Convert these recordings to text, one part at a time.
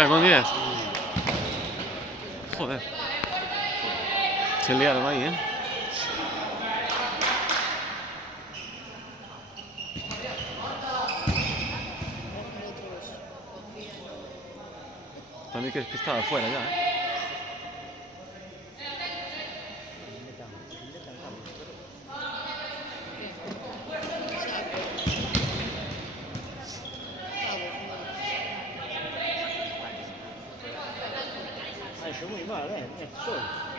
cago en 10. Joder. Se liaron ahí, ¿eh? Para mí que estaba fuera ya, ¿eh? Ha hecho muy mal, solo.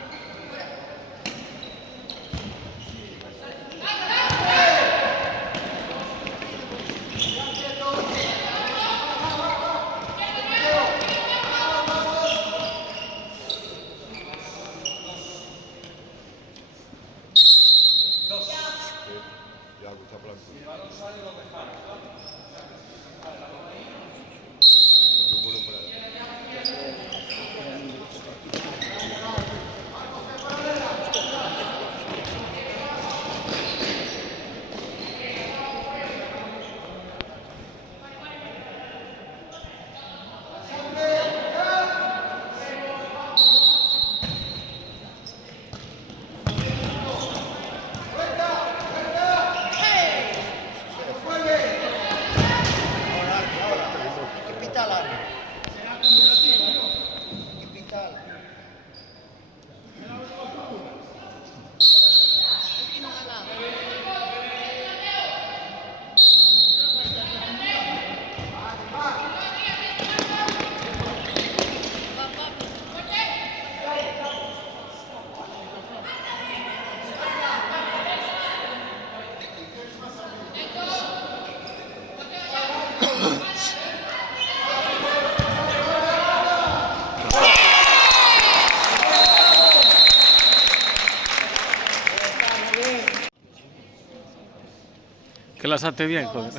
Que las ate bien, joder.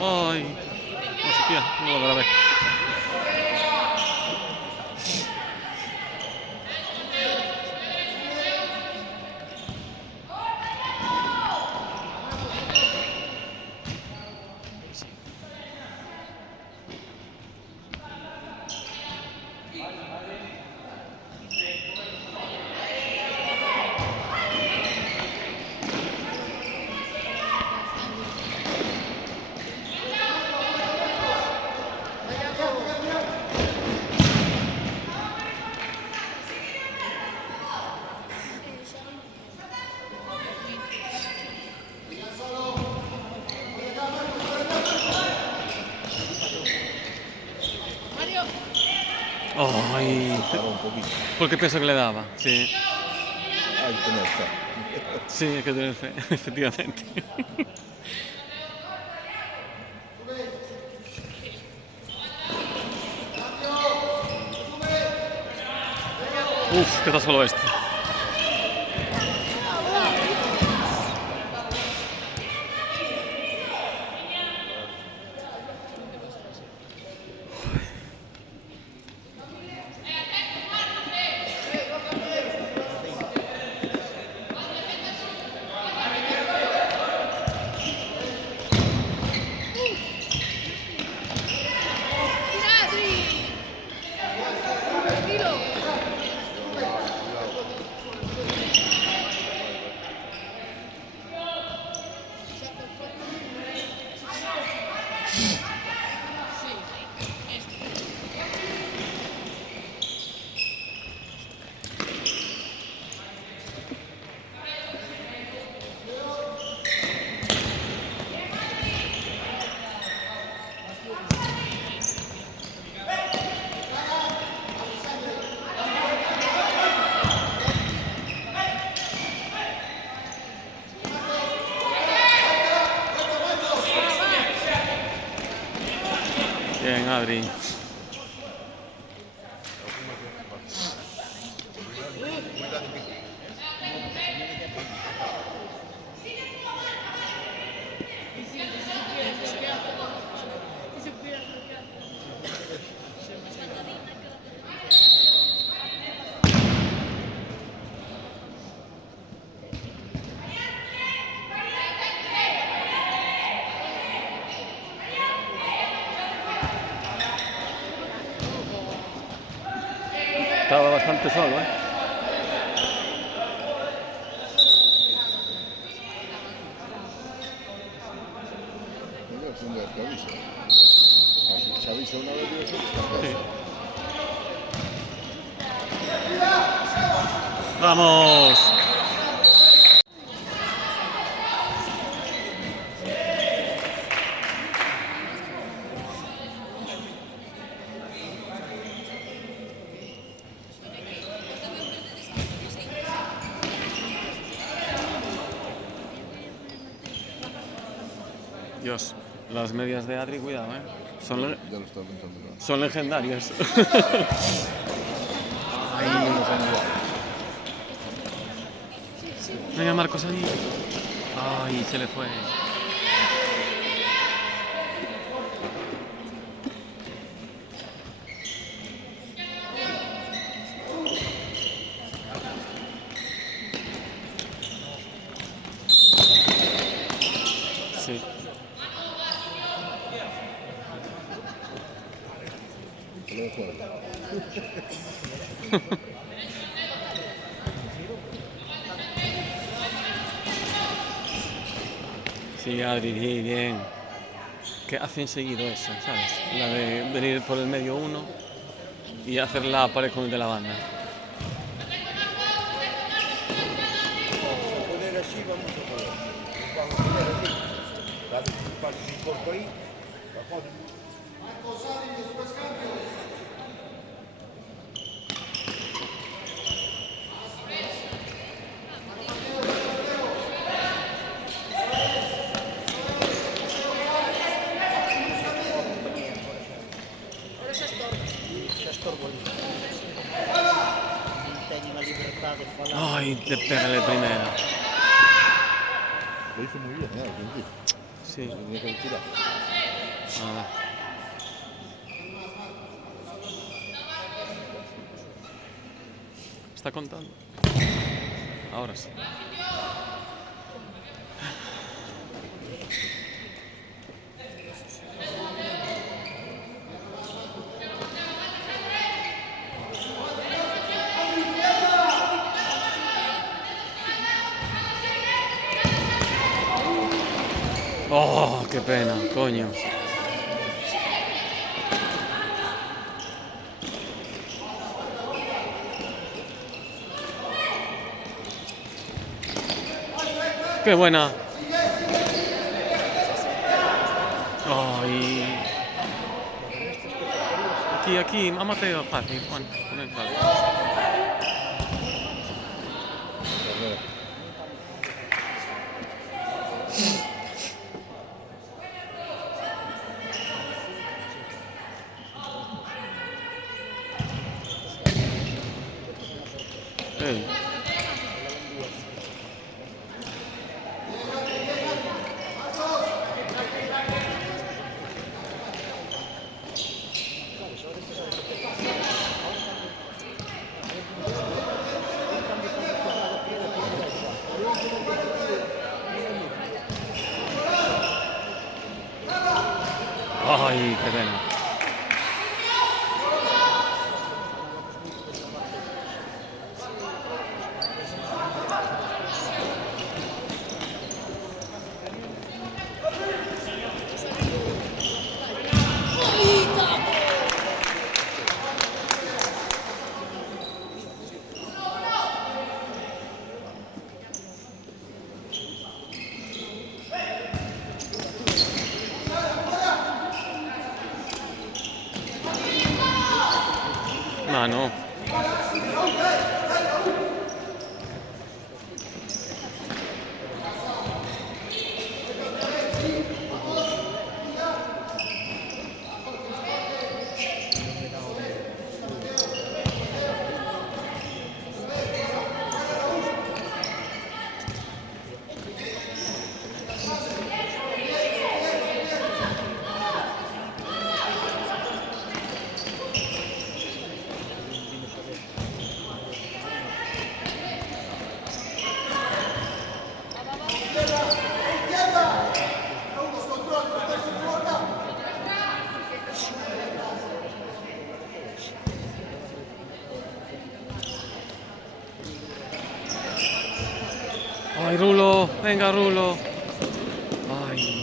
Ay, hostia, no lo grabé. Ay, Un poquito. porque pienso que le daba. Sí, Hay que tener fe. sí, hay que tener fe, efectivamente. Uf, que está solo este. Adri. Estaba bastante solo, ¿eh? Mira, es donde te avisa. Se avisa una vez y eso está claro. ¡Vamos! Dios, las medias de Adri, cuidado, ¿eh? Ya lo estaba pensando. ¿No? Son legendarias. Ahí no nos han igual. Venga, Marcos ahí. Ay, se le fue. Sí. Se lo dejo ahí. Sí, Adri, bien. Que hace enseguida esa, ¿sabes? La de venir por el medio uno y hacer la pared con el de la banda. Vamos a poner así, vamos a poner. Vamos a poner así. Dale un paso un corto ahí. Bajón. Xa estorbo ali. Non teñen a libertad de falar. Ay, le pega de primera. Lo hizo muy bien, al principio. Sí. Tenía que tirar. A ver. ¿Está contando? Ahora sí. Oh, qué pena, coño. Qué buena. Ay. Aquí, a Mateo, fácil. Bueno, ponen fácil. Ey. Ay, qué pena. No. Ay, Rulo, venga, Rulo. Ay.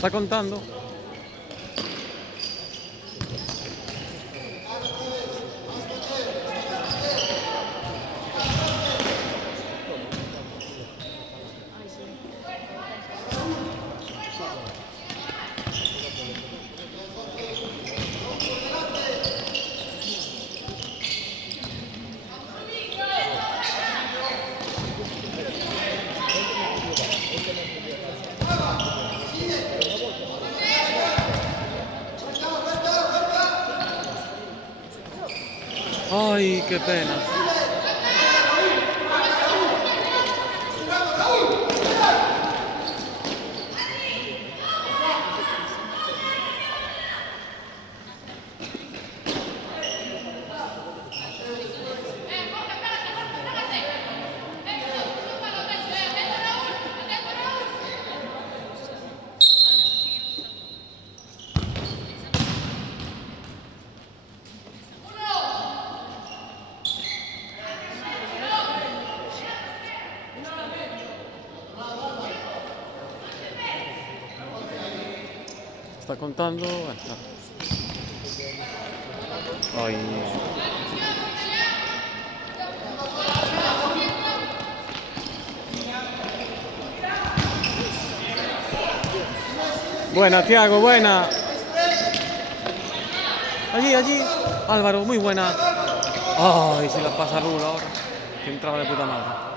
¿Está contando? Ay, qué pena. Está contando. Está. Ay. Buena, Thiago, buena. Allí, allí. Álvaro, muy buena. Ay, si la pasa Rulo ahora. Que entraba de puta madre.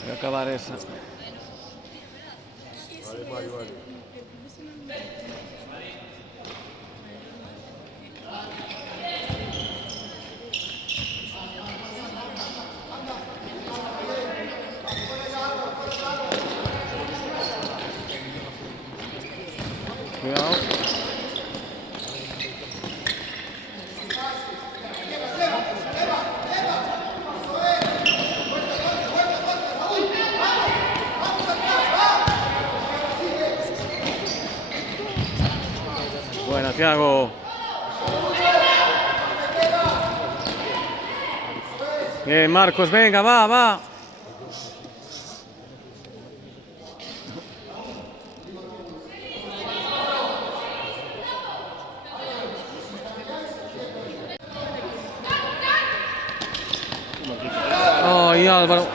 Voy a acabar esa. Vale, vale, vale. Cuidado. Buena, Thiago. Bien, Marcos, venga, va, va. Ay, Álvaro.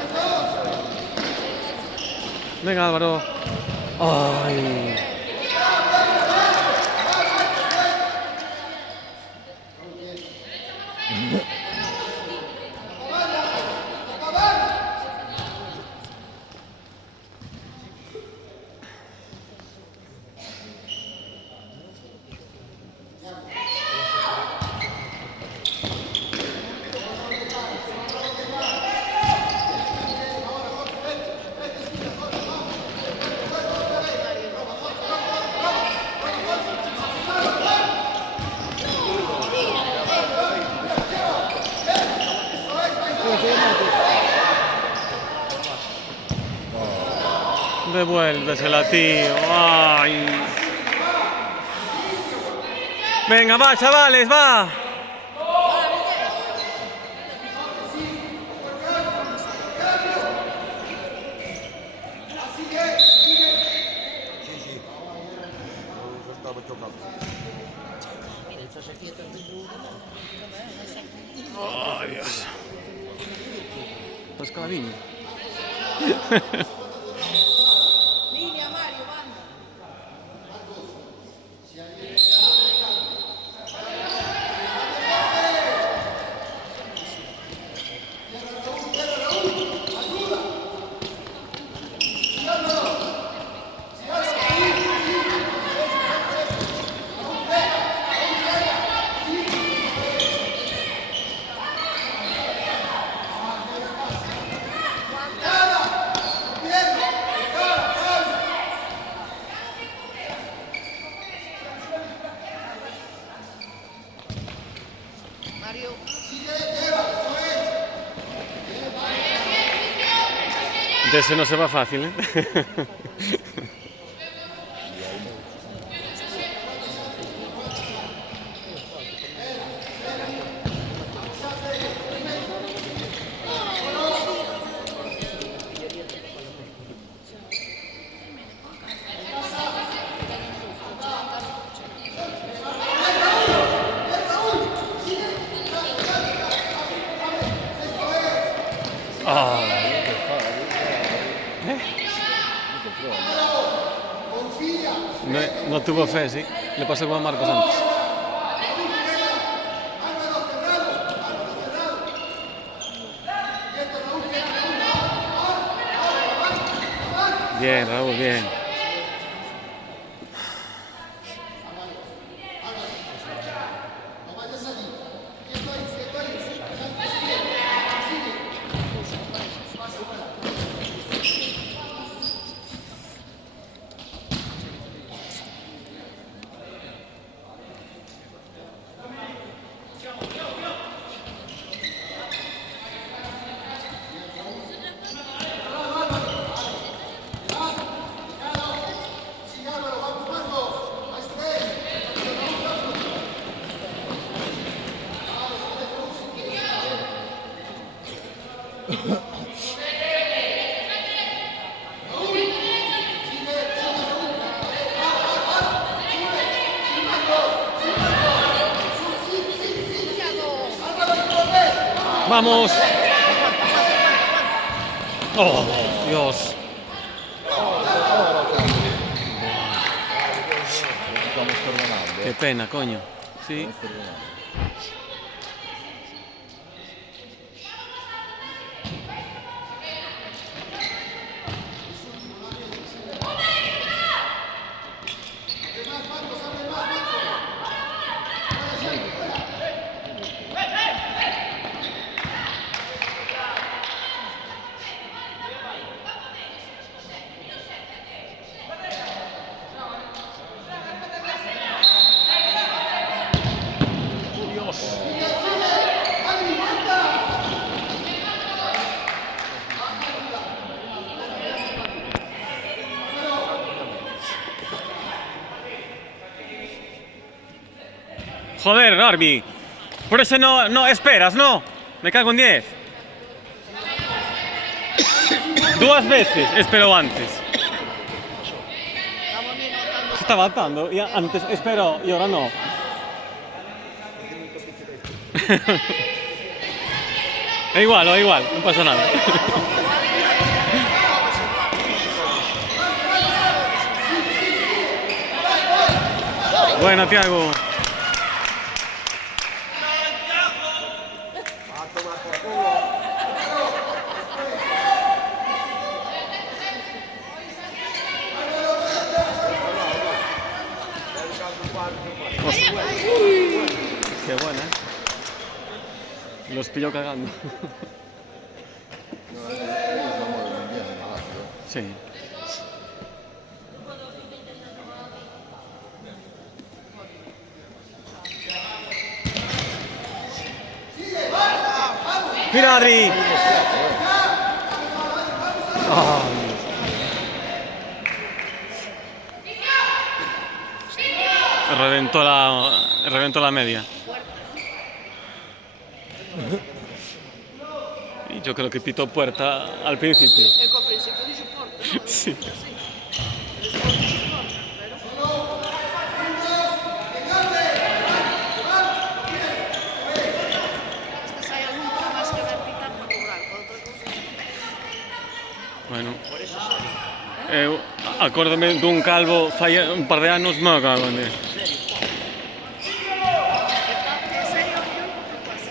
Venga, Álvaro. Ay. Devuélvesela, tío. Ay. Venga, va, chavales, va. Sí, sí. No estaba tocando. Ay, Dios. Los calaviños. Línea, Mario, banda. Mario. De ese no se va fácil, ¿eh? Ah. No tuvo fe, sí. Le pasó como a Marcos antes. Bien, Raúl, bien. Vamos. Oh, Dios. Estamos perdonando. Qué pena, coño. Sí. Estamos perdonando. Joder, Arby. Por eso no esperas, ¿no? Me cago en 10. 2 veces esperó antes. Estamos bien notando. Se estaba atando y antes esperó y ahora no. Es igual, no pasa nada. Bueno, Tiago. A tomar por culo. Qué buena, ¿eh? Los pilló cagando. No, ellos lo mueven bien rápido. Sí. Mira, Adri. Reventó la media. Y yo creo que pitó puerta al principio. Ecco, al principio di supporto, no? Sí. Este sai algún máis que ver pitar para cobrar, para outra cousa. Bueno. Eu acórdome dun calvo fai un par de anos, me cago en Dios. En serio, yo que pasa,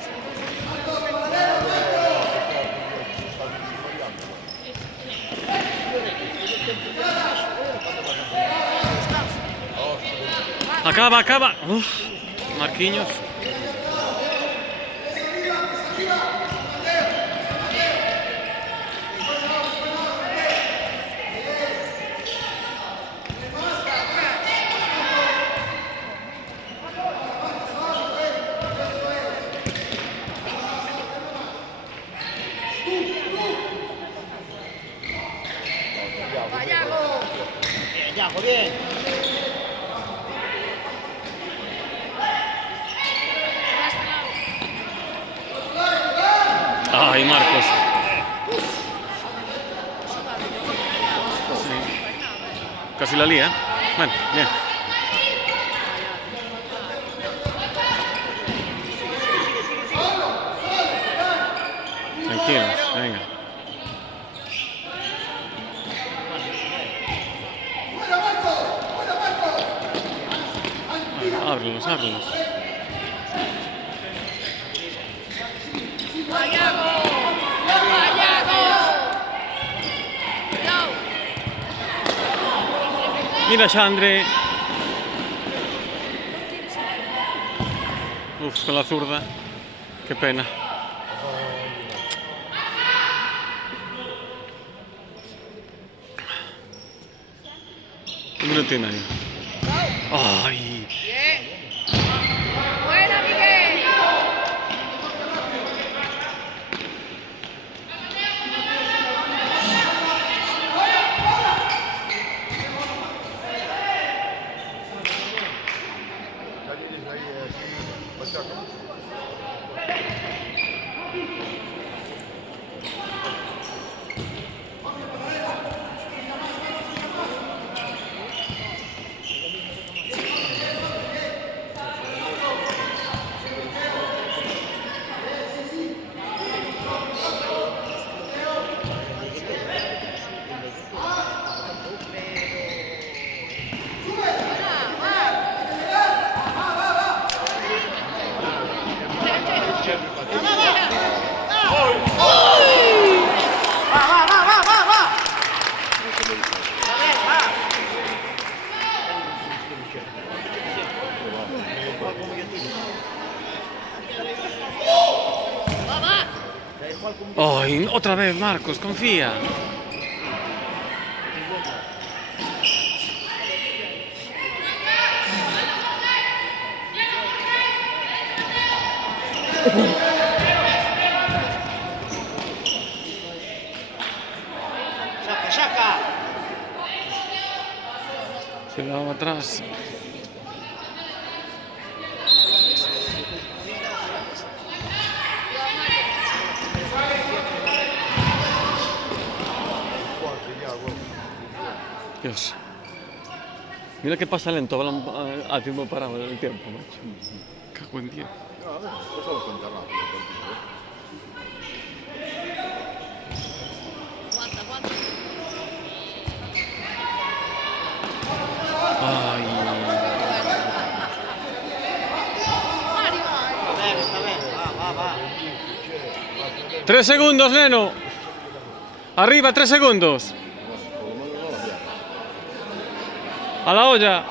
Acaba. Uf, Marquinhos. Yago, bien. Ay, Marcos. Sí. Casi la lía, ¿eh? Bueno, bien. Tranquilos, venga. Ábrelos. Mira, Xandre. Uf, con la zurda. Qué pena. Un minuto y medio. Ay. Bien. Buena, Miguel. Ay, otra vez, Marcos, confía. Saca. Se daba atrás. Dios. Mira que pasa lento a tiempo parado el tiempo, macho. Cago en 10. No, a ver, pasa bastante rápido el partido, ¿eh? Aguanta, aguanta. Ay. Mario, ay. Está bene, va. 3 segundos, neno. Arriba, 3 segundos. Por lo menos no la pierdas. A la olla.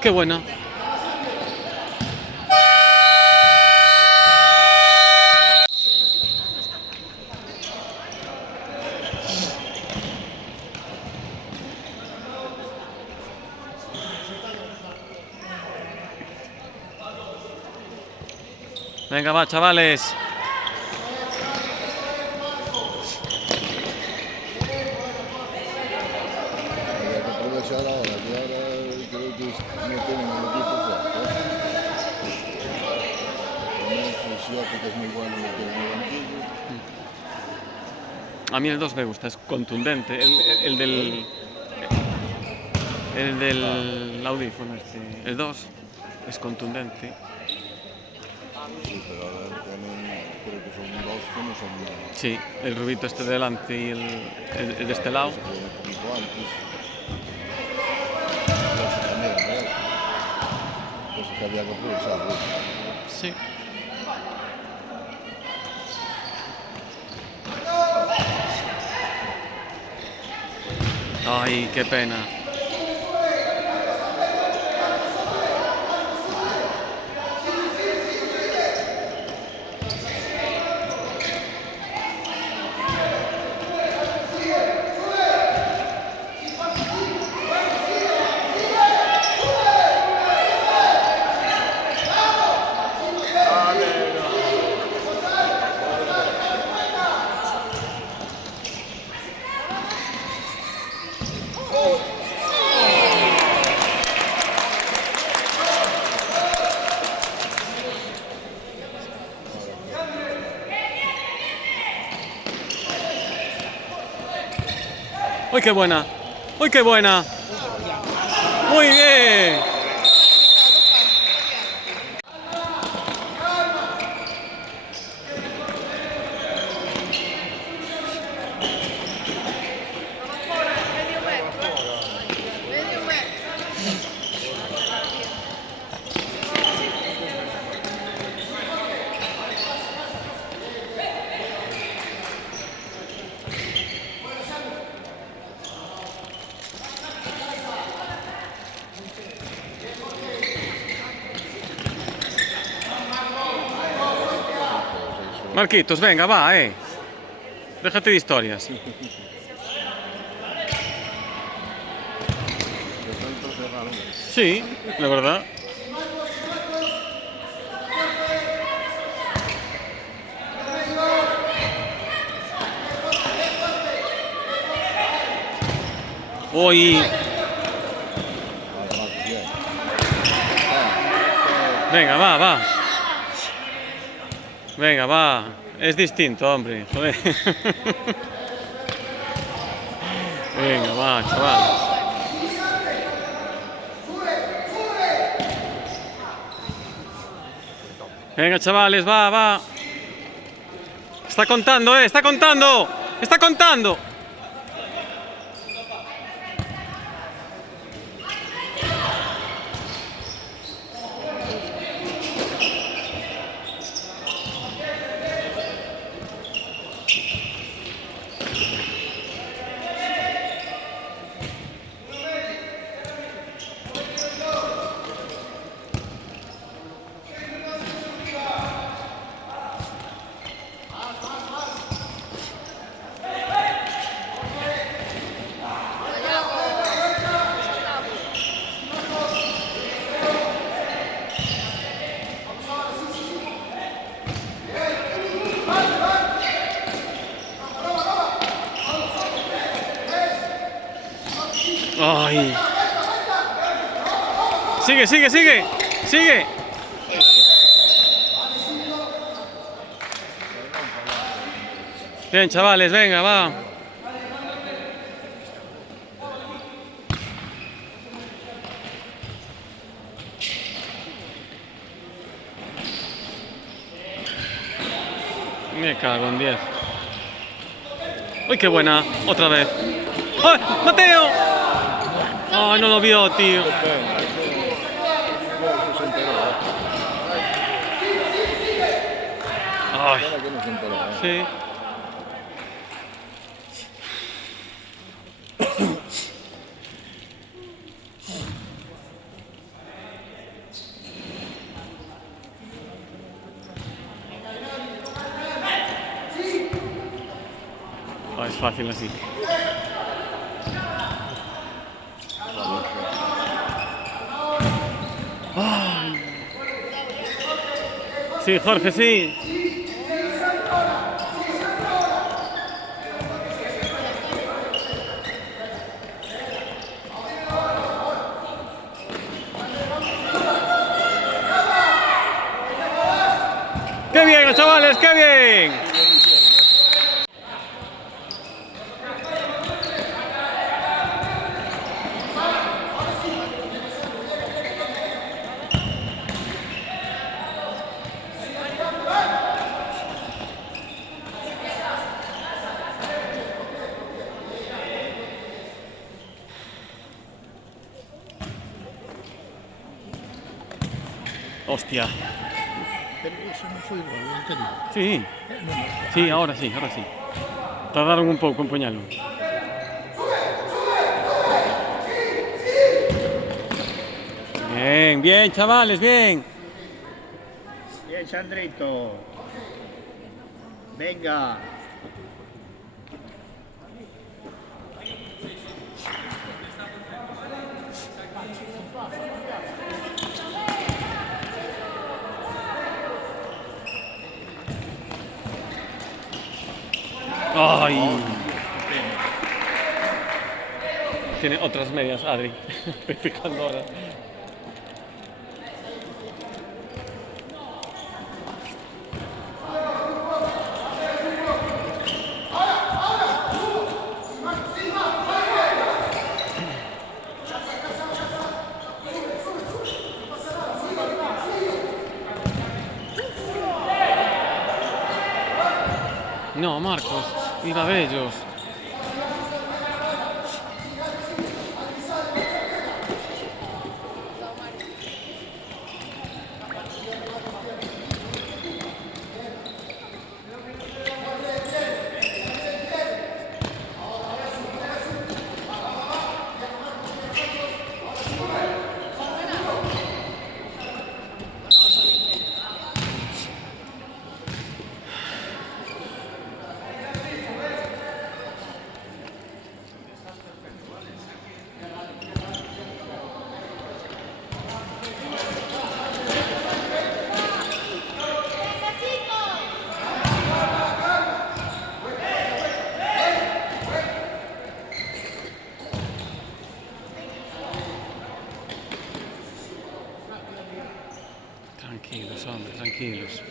Qué buena. Venga, va, chavales. Había que aprovechar ahora, que ahora creo que no tienen un equipo fuerte, ¿eh? Además, Siaki, que es muy bueno en el banquillo. A mí el 2 me gusta, es contundente. El del audífono, el 2 es contundente. Sí, pero ahora tienen, creo que son dos que no son nada. Sí, el rubito este de delante y el de este lado. Se fue un poquito antes. Eso también, ¿verdad? Eso que había que aprovechar, ¿eh? Sí. Ay, qué pena. ¡Uy, qué buena! ¡Uy, qué buena! ¡Muy bien! Medio metro. Medio metro. Marquitos, venga, va, Déjate de historias. De centro cerraron. Sí, la verdad. Uy, Marcos, bien. venga, va. Venga, va. Es distinto, hombre. Joder. Venga, va, chaval. Venga, chavales, va. Está contando, está contando. Está contando. Ay. Sigue. Bien, chavales, venga, va. Me cago en 10. ¡Uy, qué buena! Otra vez. ¡Ay, Mateo! ¡Ay, no lo vio, tío! Qué pena, no se enteró. ¡Ay! Pena que no se enteró. Sí. Ah, es fácil así. Ay. Sí, Jorge, sí. ¡Qué bien, chavales! ¡Qué bien! Hostia. Pero eso no foi gol, en serio. Sí. Sí, ahora sí, ahora sí. Tardaron un pouco en poñalo. Bien, bien, chavales, bien. Bien, Sandrito. Venga. Ay. Tiene otras medias, Adri. Estoy fijando ahora. No, Marcos, iba de ellos. Tranquilos, hombre, tranquilos.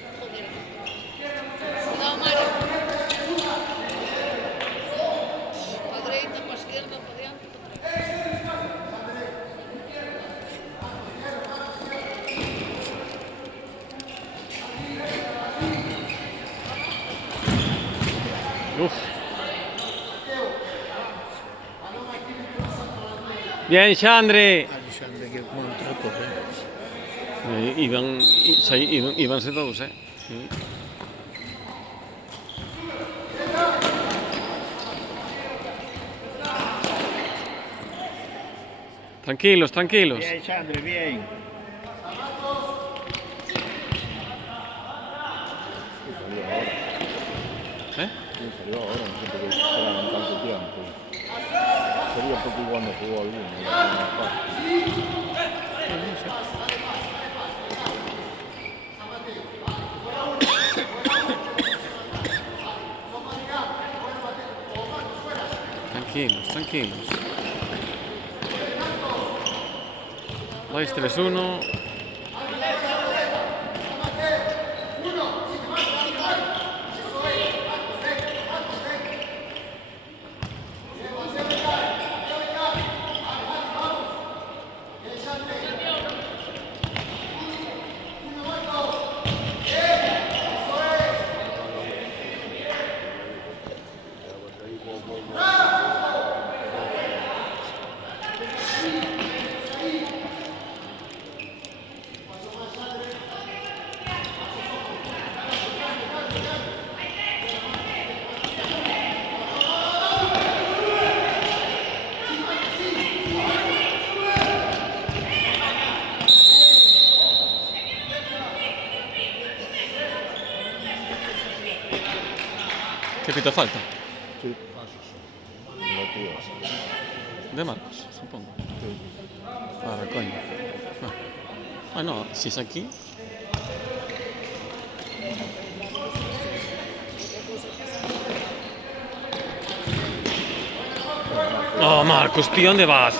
Cuidado, Mario. Para a dereita, para a esquerda, para diante, para atrás. Uf. Bien, Xandre. Alexandre, que contra corre. Íbanse dous, Sí. Tranquilos, tranquilos. Bien, Sandre, bien. ¿Eh? Sí, salió ahora, no sé por qué esperaron tanto tiempo. Sería porque igual no jugó alguno en la primera parte. Tranquilos, tranquilos. Vais 3-1. ¿Qué pito falta? Sí. La tía. De Marcos, supongo. Sí. Para coño. Ah, no, si es aquí. Oh, Marcos, tío, ¿dónde vas?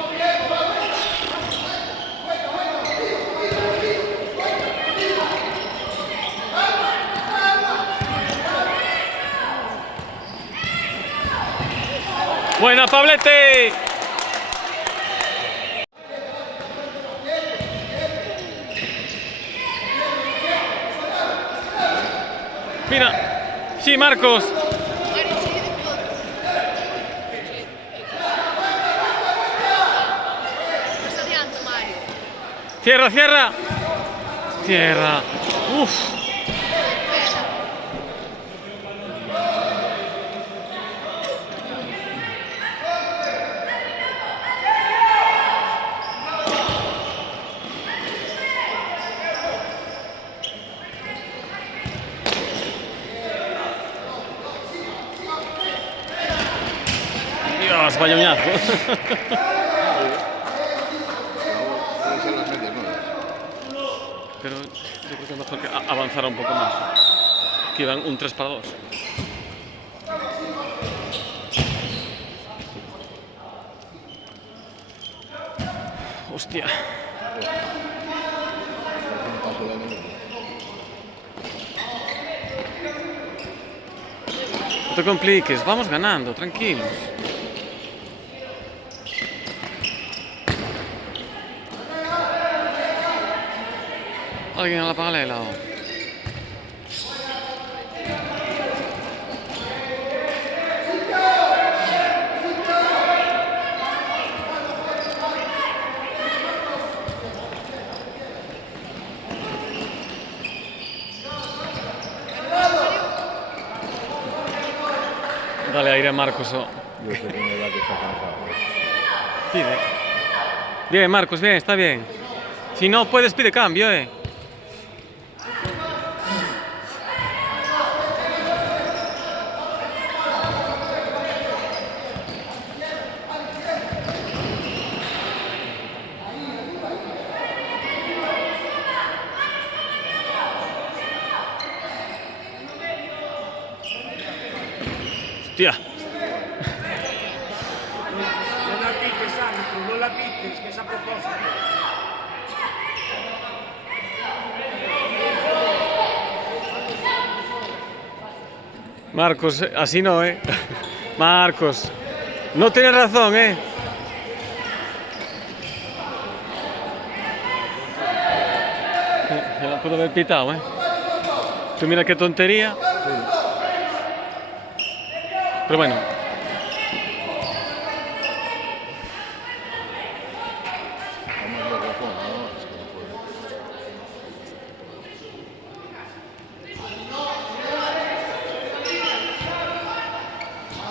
Buena, Pablete. Mira, sí, Marcos. Mario, sigue de todo. Más adiante, Mario. Cierra, cierra. Cierra. Uf. Dios, vaya uñazo. Deben ser las medias nuevas. Pero yo creo que es mejor que avanzara un poco más. Que iban un 3 para 2. Hostia. Un paso de enemigo. No te compliques, vamos ganando, tranquilos. Alguien a la paralela. Dale aire a Marcos. Yo sé que me da que está cansado. Pide. Bien, Marcos, bien, está bien. Si no puedes, pide cambio, Hostia. No la piques, árbitro, no la piques, que es a propósito. Marcos, así no, Marcos, no tienes razón, Se la puedo haber pitado, Tú mira qué tontería. Pero bueno. Vamos a la razón, ¿no? Es que no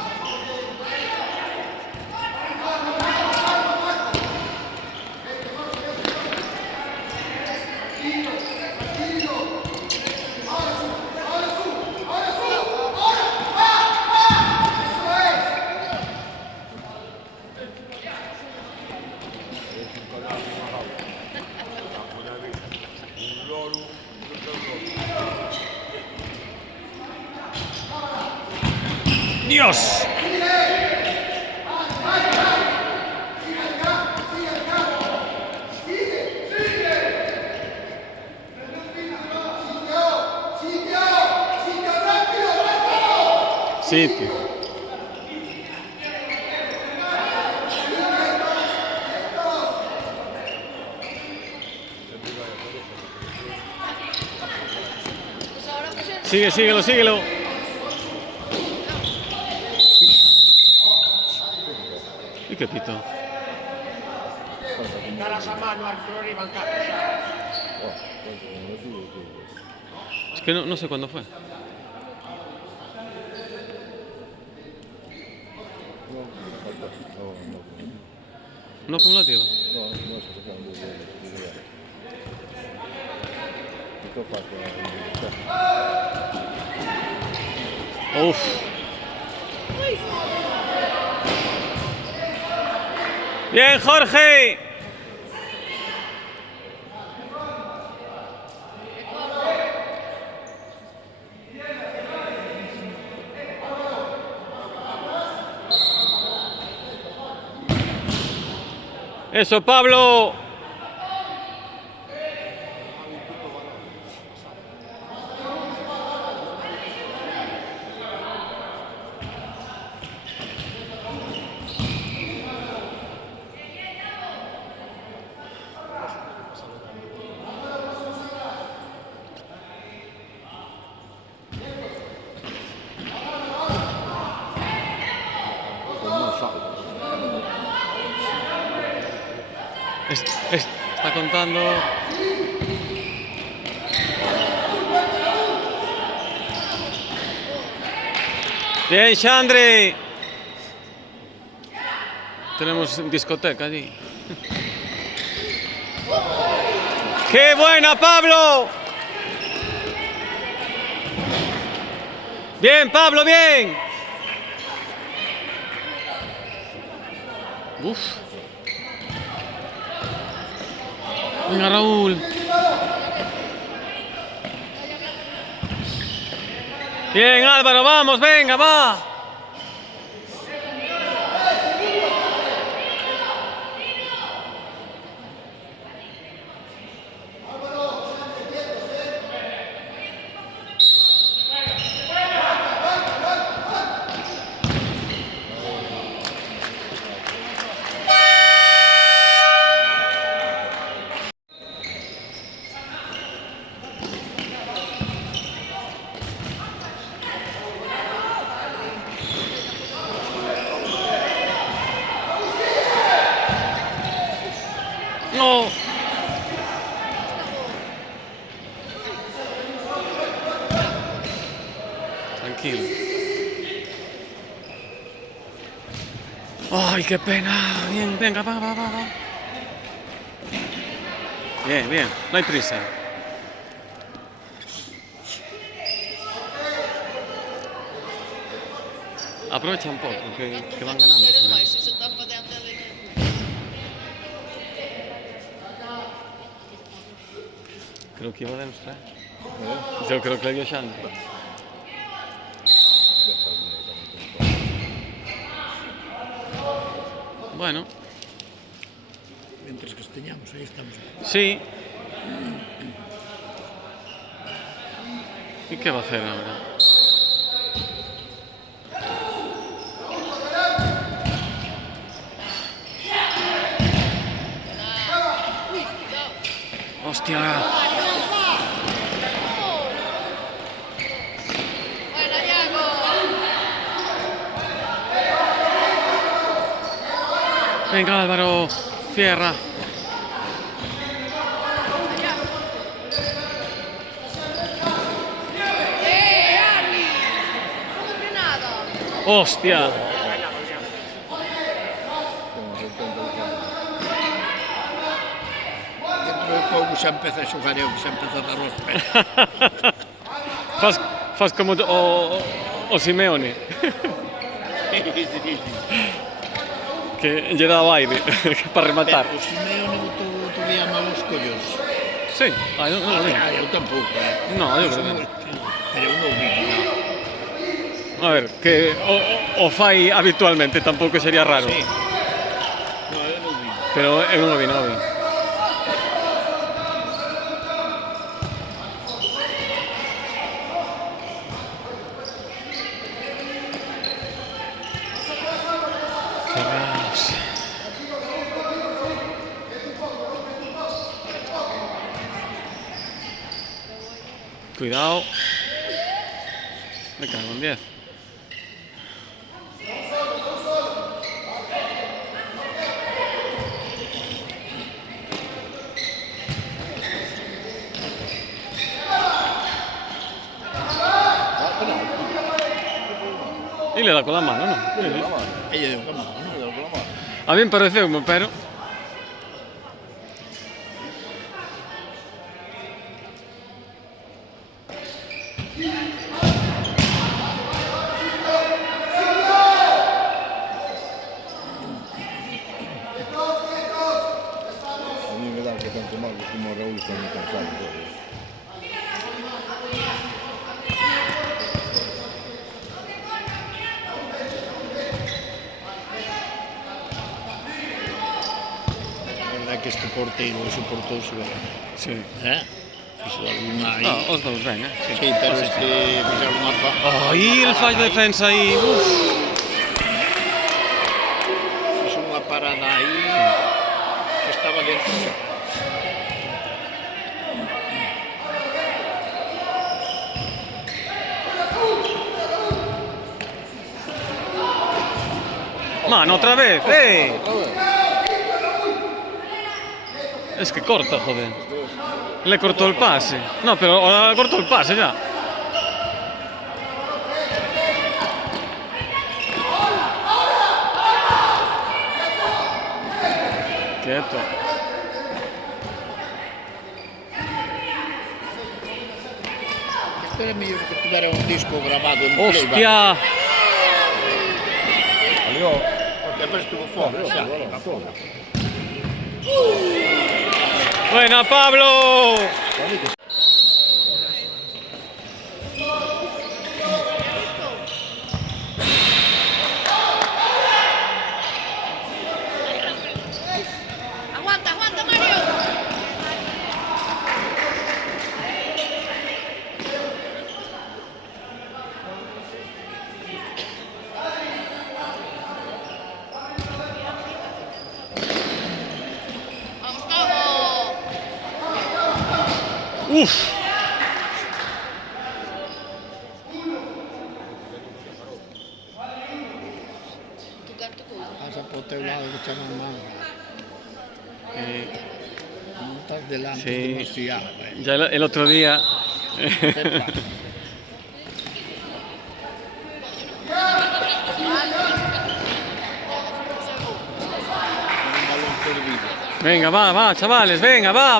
puede. Un loro, ¡Dios! Sitio. Pues ahora pues Síguelo, síguelo. ¿Y qué pito? daras a mano al flor y bancato, Oh, no sé qué. Es que no sé cuándo fue. No, ¿No acumulativa? no se sacan de idea. Esto fácil. Uf. Bien, Jorge. Eso, Pablo. Está contando. Bien, Xandri. Tenemos discoteca allí. ¡Qué buena, Pablo! Bien, Pablo, bien. Uf. Venga, Raúl. Bien, Álvaro, vamos, venga, va. No. Tranquilo. Ay, qué pena. Bien, venga, va. Bien, bien, no hay prisa. Aprovecha un poco, que van ganando. Si se tapa de antes de... Creo que iba a demostrar. Yo creo que le dio Xandri. Bueno, Mientras castellamos, ahí estamos. sí. ¿Y qué va a hacer ahora? Uy, cuidado. ¡Hostia! Buena, Iago. Venga, Álvaro, cierra. Ani. No tiene nada. ¡Hostia! Dentro de pouco xa empeza a xogar eu, xa empeza a dar os pés. Faz como o Simeone, que lle dá o aire para rematar. Pero o Simeone botou todavía mal os collos. Sí, non lo vi. Eu tampouco, No, eu creo que non. Pero eu non vi. A ver, que o fai habitualmente, tampouco sería raro. Sí. No, eu non vi. Pero eu non o vi, non o vi. Cerraos. Cuidado. Me cago en 10. Y le da con la mano, ¿no? Ella deu con a mano, non? A mí me pareceume, pero... tomarlos como Raúl están muy cansados todos. A verdade que este porteiro soportouse ben. Sí. Fixo algunha aí. Ah, os dous, ben, Sí, pero este fixo algunha Aí, el fallo de defensa aí. fixo unha parada aí que estaba dentro xa. Mano, otra vez, Otra vez. Es que corta, joder. Le cortó el pase. No, pero ahora cortó el pase ya. Quieto. Isto era mellor que tivera un disco grabado en playback. ¡Hostia! Salió. Porque despois estuvo fora, xa. Ahora, fora. ¡Buena, Pablo! Aguanta, aguanta, Mario. Vamos, Tavo. ¡Uf! Tu canto cousa. Pasa por teu lado que chaman manga. Non estás delante Sí. demasiado. Ya el otro día. Un balón perdido. Venga, va, chavales, venga, va.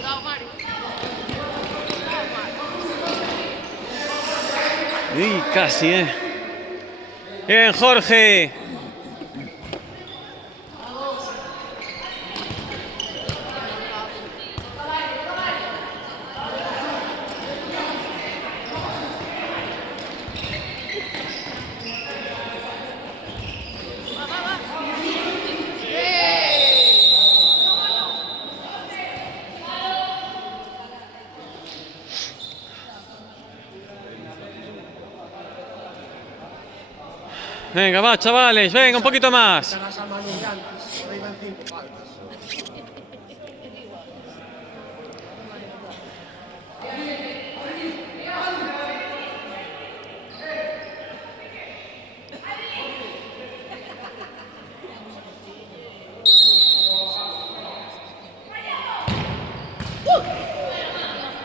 Bravo, Mario. Y casi, Bien, Jorge. Venga, va, chavales, venga, un poquito más.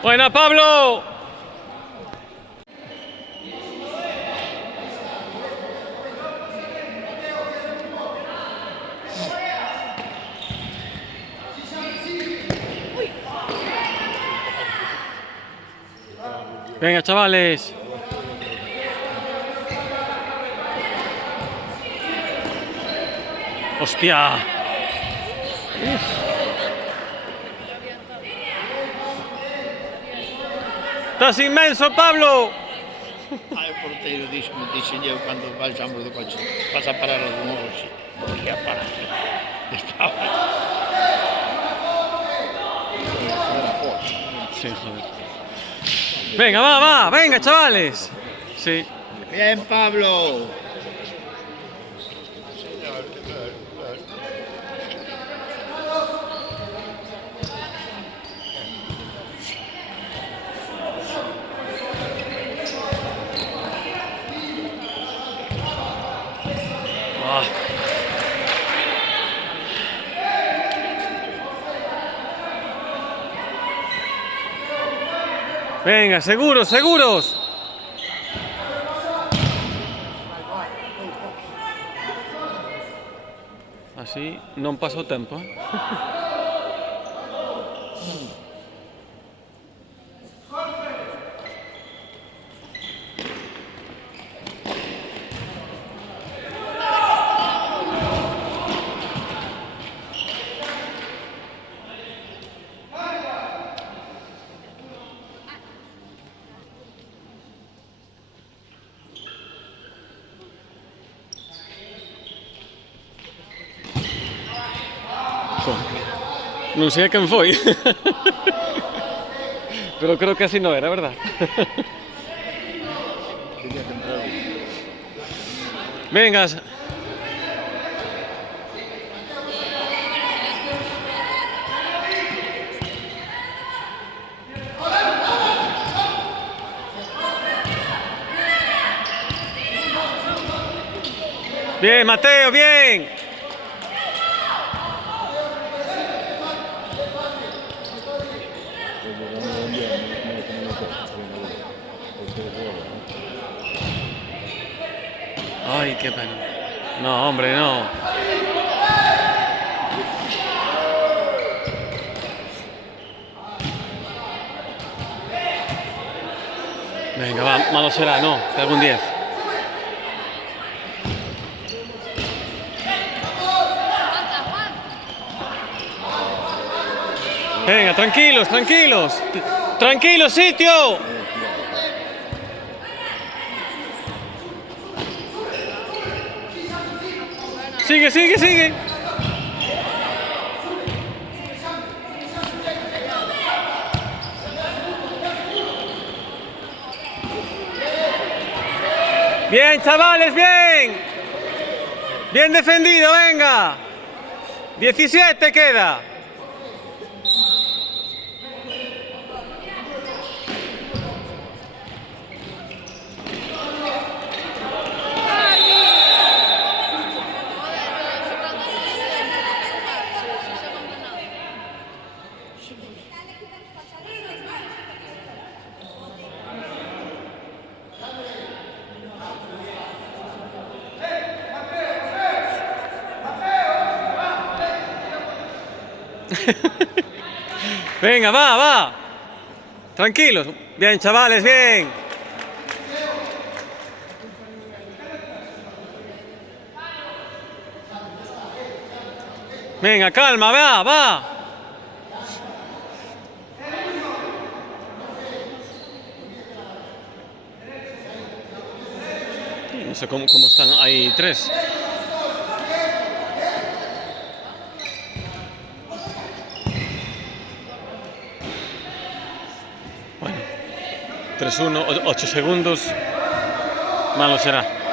Buena, Pablo. Venga, chavales. Hostia. Estás inmenso, Pablo. Ai, o porteiro dixenlle eu cando baixamos do coche. Vas a parar algún hoxe. Non ia parar. Estaba. Sí, joder. Venga, va, venga, chavales. Sí. Bien, Pablo. Ah. Venga, seguros, seguros. Así non pasa o tempo. Non sei a quen foi. Pero creo que así no era, verdad? Tenía que entrar uno. Vengas. Bien, Mateo, bien. Pues lo van a enviar, no lo tenemos que hacer. Ay, qué pena. No, hombre, no. Venga, va, malo será, no, te hago un 10. Aguanta, aguanta. Venga, tranquilos, tranquilos. Tranquilos, sitio. Sigue, sigue, sigue. Bien, chavales, bien. Bien defendido, venga. 17 queda. Venga, va, va. Tranquilos. Bien, chavales, bien. Venga, calma, va, va. No sé cómo están ahí tres. Bueno, 3-1, 8 segundos. Malo será.